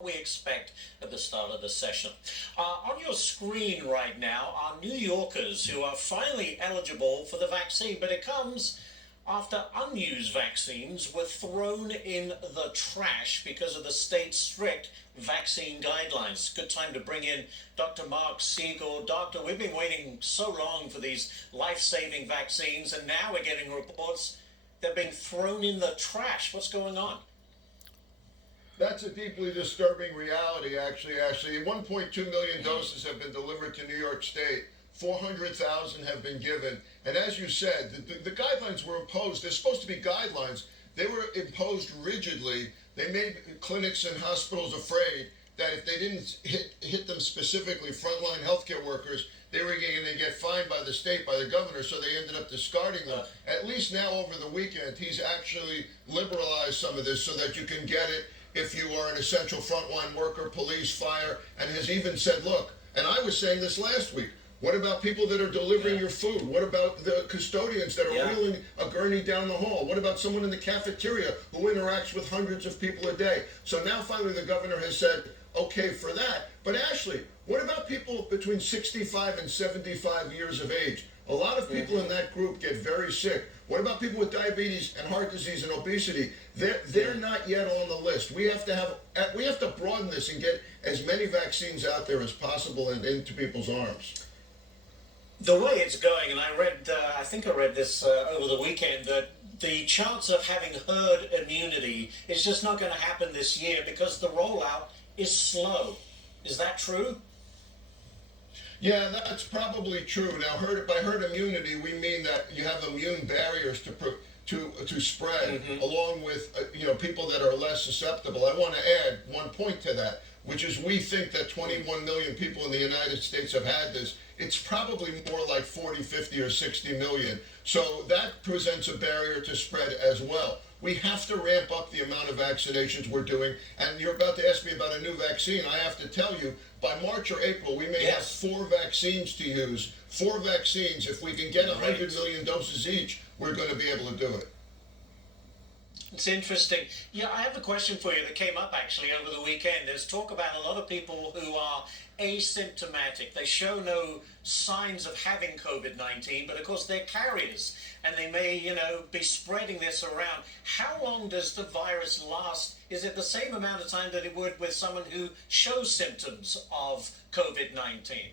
We expect at the start of the session. On your screen right now are New Yorkers who are finally eligible for the vaccine, but it comes after unused vaccines were thrown in the trash because of the state's strict vaccine guidelines. Good time to bring in Dr. Marc Siegel. Doctor, we've been waiting so long for these life-saving vaccines, and now we're getting reports they're being thrown in the trash. What's going on? That's a deeply disturbing reality, actually, Ashley. 1.2 million doses have been delivered to New York State. 400,000 have been given. And as you said, the guidelines were imposed. They're supposed to be guidelines. They were imposed rigidly. They made clinics and hospitals afraid that if they didn't hit them specifically, frontline healthcare workers, they were going to get fined by the state, by the governor, so they ended up discarding them. At least now over the weekend, he's actually liberalized some of this so that you can get it if you are an essential frontline worker, police, fire, and has even said, look, and I was saying this last week, what about people that are delivering your food? What about the custodians that are wheeling a gurney down the hall? What about someone in the cafeteria who interacts with hundreds of people a day? So now finally the governor has said, okay for that. But Ashley, what about people between 65 and 75 years of age? A lot of people in that group get very sick. What about people with diabetes and heart disease and obesity? They're not yet on the list. We have to broaden this and get as many vaccines out there as possible and into people's arms. The way it's going, and I think I read this over the weekend, that the chance of having herd immunity is just not going to happen this year because the rollout is slow. Is that true? Yeah, that's probably true. Now, by herd immunity, we mean that you have immune barriers to spread, along with people that are less susceptible. I want to add one point to that, which is we think that 21 million people in the United States have had this. It's probably more like 40, 50, or 60 million. So that presents a barrier to spread as well. We have to ramp up the amount of vaccinations we're doing. And you're about to ask me about a new vaccine. I have to tell you, by March or April, we may have 4 vaccines to use. 4 vaccines. If we can get 100 million doses each, we're going to be able to do it. It's interesting. Yeah, I have a question for you that came up actually over the weekend. There's talk about a lot of people who are asymptomatic. They show no signs of having COVID-19, but of course they're carriers and they may, be spreading this around. How long does the virus last? Is it the same amount of time that it would with someone who shows symptoms of COVID-19?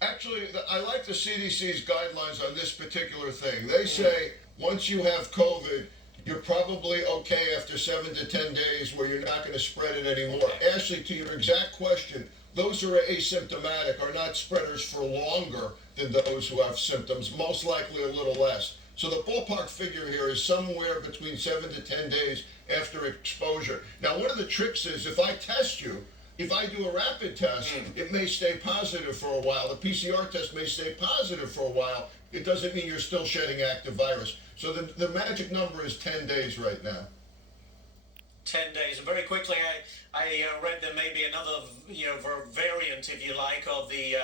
Actually, I like the CDC's guidelines on this particular thing. They say once you have COVID, you're probably okay after 7 to 10 days where you're not going to spread it anymore. Ashley, to your exact question, those who are asymptomatic are not spreaders for longer than those who have symptoms, most likely a little less. So the ballpark figure here is somewhere between 7 to 10 days after exposure. Now, one of the tricks is if I test you, if I do a rapid test, it may stay positive for a while. The PCR test may stay positive for a while. It doesn't mean you're still shedding active virus. So the magic number is 10 days right now. 10 days. And very quickly, I read there may be another variant, if you like, of the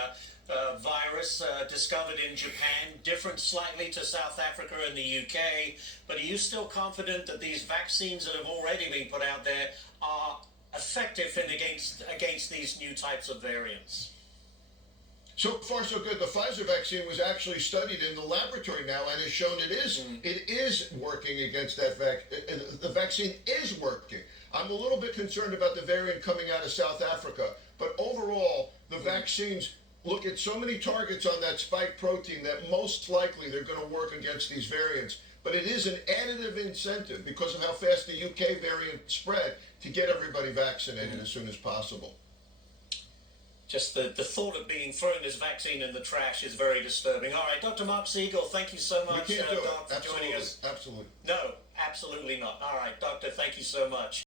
virus discovered in Japan, different slightly to South Africa and the UK. But are you still confident that these vaccines that have already been put out there are effective against these new types of variants? So far, so good. The Pfizer vaccine was actually studied in the laboratory now and has shown it is working against that the vaccine is working. I'm a little bit concerned about the variant coming out of South Africa, but overall, the vaccines look at so many targets on that spike protein that most likely they're going to work against these variants. But it is an additive incentive because of how fast the UK variant spread to get everybody vaccinated as soon as possible. Just the thought of being thrown this vaccine in the trash is very disturbing. All right, Dr. Marc Siegel, thank you so much, We can't do Doc, for joining us. Absolutely. No, absolutely not. All right, Doctor, thank you so much.